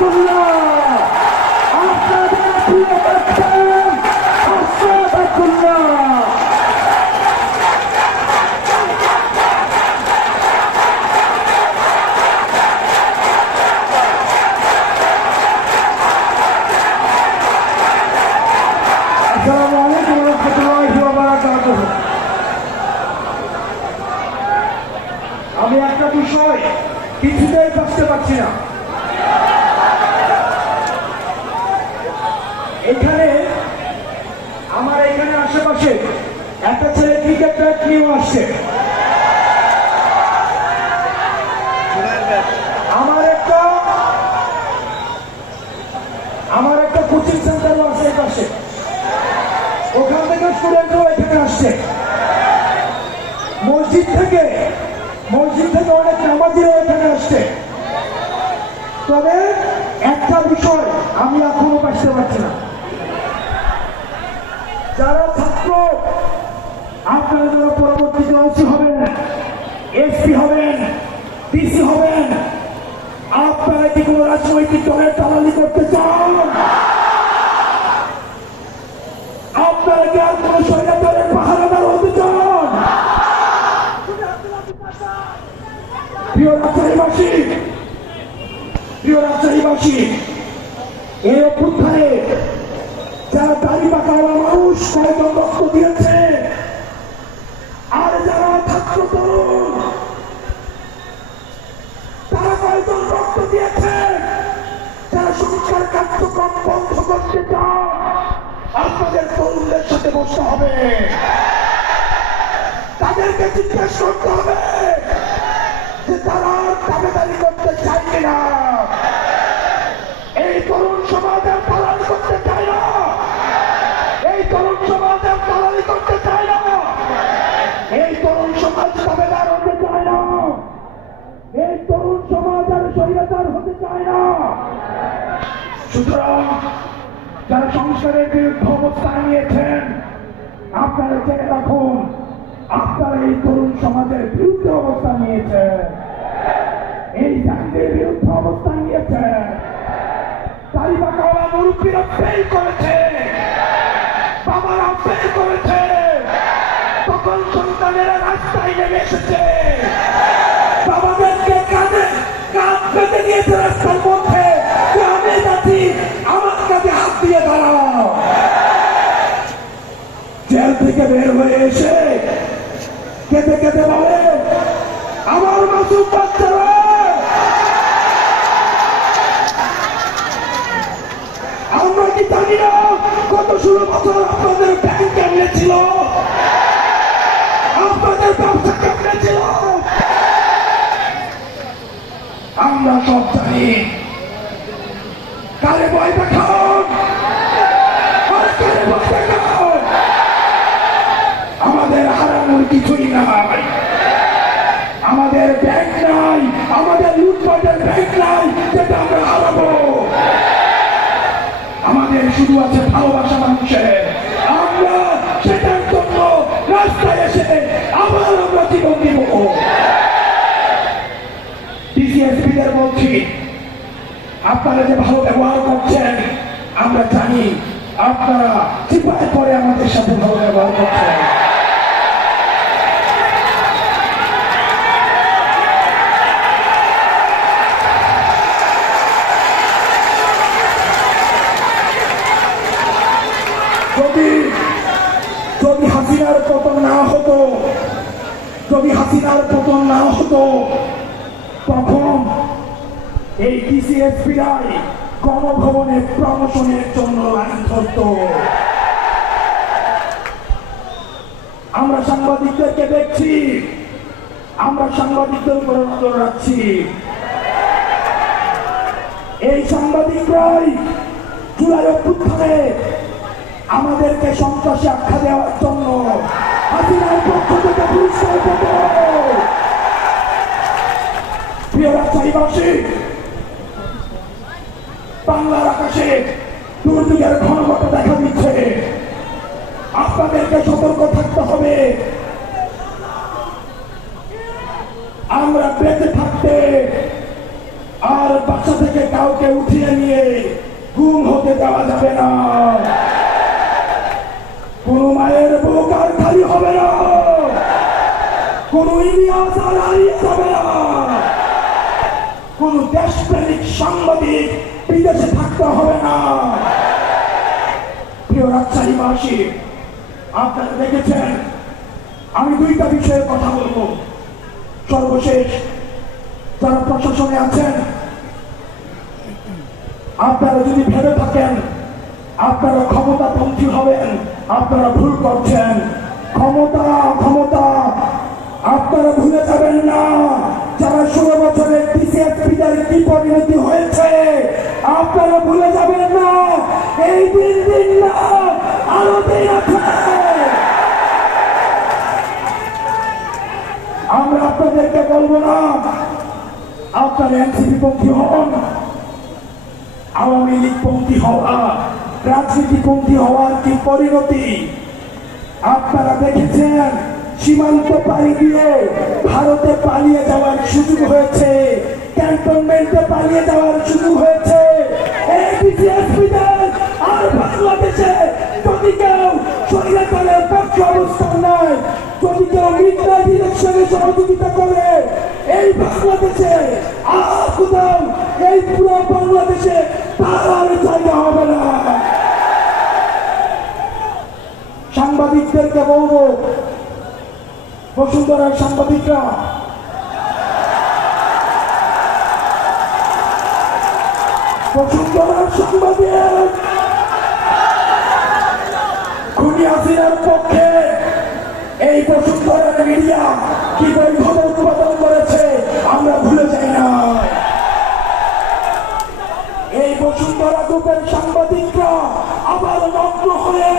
আপনাদের প্রিয় ক্যাপ্টেন আশরাফ আব্দুল্লাহ। আসসালামু আলাইকুম ওয়া রাহমাতুল্লাহি ওয়া বারাকাতুহু। আমি একটা বিষয় কিছুতেই বুঝতে পারছি না। এখানে আমার এখানে আশেপাশে একটা ছেলে ক্রিকেট ব্যাট নিয়ে আসছে। আমার একটা কোচিং সেন্টারও আছে এই পাশে, ওখান থেকে স্টুডেন্টরাও এখানে আসছে। মসজিদ থেকে অনেক নামাজিরাও এখানে আসছে। তবে একটা বিষয় আমি এখনো বুঝতে পারছি না, যারা ছাত্র আপনারা যারা পরবর্তীতে ওসি হবেন, এসপি হবেন, ডিসি হবেন, আপনারা কি কোনো রাজনৈতিক দলের দালালি করতে চান? আপনারা কি আর কোনো স্বৈরাচারের পাহারাদার হতে চান? প্রিয় রাজশাহীবাসী, এই অভ্যুত্থানে যারা দাড়ি পাকাওয়ালা মানুষ কয়জন রক্ত দিয়েছে, আর যারা ছাত্র তরুণ তারা কয়জন রক্ত দিয়েছে, যারা সংস্কার কার্যক্রম বন্ধ করতে চান, আপনাদের তরুণদের সাথে বসতে হবে, তাদেরকে জিজ্ঞেস করতে হবে যে তারা দাবেদারি করতে চায় কিনা। এই তরুণ সমাজের পালন করতে চায় না, এই তরুণ সমাজের দালালি করতে চায় না, এই তরুণ সমাজ দাবেদার হতে চায় না, এই তরুণ সমাজ আর স্বৈরাচার হতে চায় না। সুতরাং যারা সংস্কারের বিরুদ্ধে অবস্থান নিয়েছেন, আপনারা জেনে রাখুন আপনারা এই তরুণ সমাজের বিরুদ্ধে অবস্থান নিয়েছেন, এই জাতির বিরুদ্ধে অবস্থান নিয়েছেন। তালিবাকাওয়ালা মুরব্বীরা ফেল করেছে, বাবারা ফেল করেছে, তখন সন্তানেরা রাস্তায় নেমে এসেছে, বাবাদেরকে কাঁধে কাঁধ পেতে দিয়েছে রাস্তার মধ্যে, যে আমি যাচ্ছি আমার কাছে হাত দিয়ে দাঁড়াও। জেল থেকে বের হয়ে এসে কেঁদে কেঁদে বলে আমার মাসুম বাচ্চারা, আমরা কি জানি না গত 16 বছর আপনাদের ব্যাংক কেমনে ছিল, আপনাদের ব্যবসা কেমনে ছিল, আমরা সব জানি। কারে ভয় দেখান, কারে ভয় দেখান, আমাদের হারানোর কিছুই নাই, আমাদের ব্যাংক নাই, আমাদের লুটপাটের ব্যাংক নাই যেটা আমরা হারাবো। আমাদের শুধু আছে ভালোবাসা মানুষের, আমরা সেটার জন্য রাস্তায় এসে আবার আমরা জীবন দিব। ডিসিএসপিদের বলছি, আপনারা যে ভালো ব্যবহার করছেন আমরা জানি, আপনারা চিপায় পরে আমাদের সাথে ভালো ব্যবহার করছেন। যদি হাসিনার পতন না হতো, তখন এই ডিসিএসপিরাই গণভবনে প্রমোশনের জন্য লাইন ধরত। আমরা সাংবাদিকদেরকে দেখছি, আমরা সাংবাদিকদের উপরে নজর রাখছি। এই সাংবাদিকরাই জুলাই অভ্যুত্থানে আমাদেরকে সন্ত্রাসী আখ্যা দেওয়ার জন্য হাসিনার পক্ষ থেকে পুরস্কার পেত। প্রিয় রাজশাহীবাসী, বাংলার আকাশে দুর্যোগের ঘনঘটা দেখা দিচ্ছে, আপনাদেরকে সতর্ক থাকতে হবে। আমরা বেঁচে থাকতে আর বাসা থেকে কাউকে উঠিয়ে দেওয়া যাবে না। কোন মায়ের বুক আর খালি হবে না, কোন ইতিহাস আর হারিয়ে যাবে না, কোন দেশপ্রেমিক সাংবাদিক বিদেশে থাকতে হবে না। প্রিয় রাজশাহীবাসী, আপনারা দেখেছেন আমি দুইটা বিষয়ে কথা বলবো। সর্বশেষ যারা প্রশাসনে আছেন, আপনারা যদি ভেবে থাকেন আপনারা ক্ষমতাপন্থী হবেন, আপনারা ভুল করছেন। ক্ষমতা ক্ষমতা আপনারা ভুলে যাবেন না যারা 16 বছরের ডিসিএসপিদের কি পরিণতি হয়েছে, আপনারা ভুলে যাবেন না। এই দিন না, আরো দিন আছে। আমরা আপনাদেরকে বলবো না আপনারা এনসিপি পন্থী হন, আওয়ামী লীগ পন্থী হওয়া, রাজনীতিপন্থী হওয়ার কি পরিণতি আপনারা দেখেছেন। সীমান্ত পাড়ি দিয়ে ভারতে পালিয়ে যাওয়ার সুযোগ হয়েছে, ক্যান্টনমেন্টে পালিয়ে যাওয়ার সুযোগ হয়েছে। এই বিসিএসপিদের আর বাংলাদেশে যদি কেউ স্বৈরাচারের পক্ষে অবস্থান নেয়, যদি কেউ মিডনাইট ইলেকশনে সহযোগিতা করে, এই বাংলাদেশে আর কোথাও, এই পুরো বাংলাদেশে তার আর জায়গা হবে না। সাংবাদিকদেরকে বলবো, বসুন্ধরার সাংবাদিকরা খুনি হাসিনার পক্ষে এই বসুন্ধরার মিডিয়া কি বৈধ উৎপাদন করেছে আমরা ভুলে যাই না। এই বসুন্ধরা গ্রুপের সাংবাদিকরা আবার নগ্ন হয়ে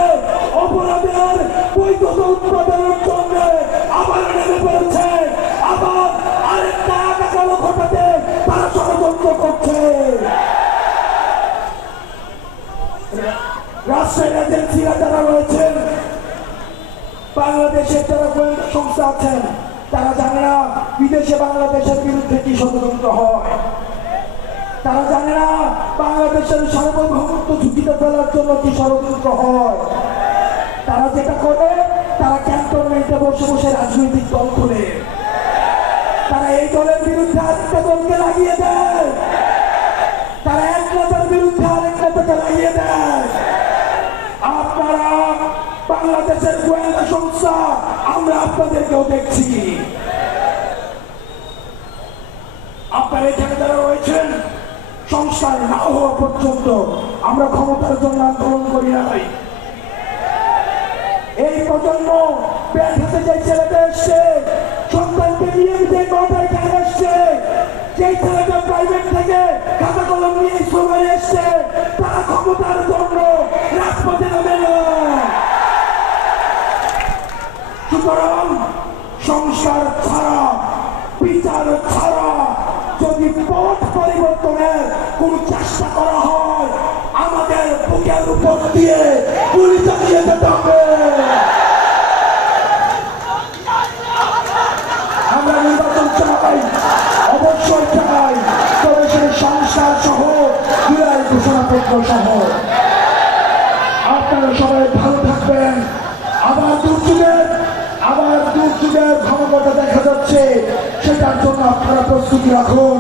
অপরাধের বৈধতা উৎপাদনের জন্য আবার নেমে পড়েছে, আবার আরেকটা কালো ঘটাতে তারা ষড়যন্ত্র করছে। রাষ্ট্রের এজেন্সিরা যারা রয়েছেন, বাংলাদেশের যারা গোয়েন্দা সংস্থা আছেন, তারা জানে না বিদেশে বাংলাদেশের বিরুদ্ধে কি ষড়যন্ত্র হয়। তারা জানে না বাংলাদেশের সার্বভৌমত্ব ঝুঁকিতে ফেলার জন্য কি ষড়যন্ত্র হয়। তারা যেটা করে, তারা ক্যান্টনমেন্টে বসে বসে রাজনৈতিক দল খুলে তারা এই দলের বিরুদ্ধে আরেকটা দলকে লাগিয়ে দেয়, তারা এক নেতার বিরুদ্ধে আরেক নেতাকে লাগিয়ে দেয়। আপনারা বাংলাদেশের গোয়েন্দা সংস্থা, আমরা আপনাদেরকেও দেখছি। আপনারা এখানে যারা রয়েছেন, সংস্কার না হওয়া পর্যন্ত আমরা ক্ষমতার জন্য আন্দোলন করি নাই। এই প্রজন্ম ব্যাংক হাতে যে ছেলেটা এসছে, সন্তানকে নিয়ে যে নটা এখানে এসছে, যে ছেলেটা প্রাইভেট থেকে খাতা কলম নিয়ে স্কুলে এসছে, তারা ক্ষমতার জন্য রাজপথে নামে না। সুতরাং সংস্কার ছাড়া, বিচার ছাড়া যদি পথ পরিবর্তনের কোন চেষ্টা করা হয়, আমাদের বুকের উপর দিয়ে গুলি চালিয়ে যেতে হবে। আমরা নির্বাচন চাই, অবশ্যই চাই, তবে সেই সংস্কার সহ জুলাই ঘোষণাপত্র সহ। আপনারা সবাই ভালো থাকবেন। আবার দুর্যোগের ঘনঘটা দেখা যাচ্ছে, সেটার জন্য আপনারা প্রস্তুতি রাখুন।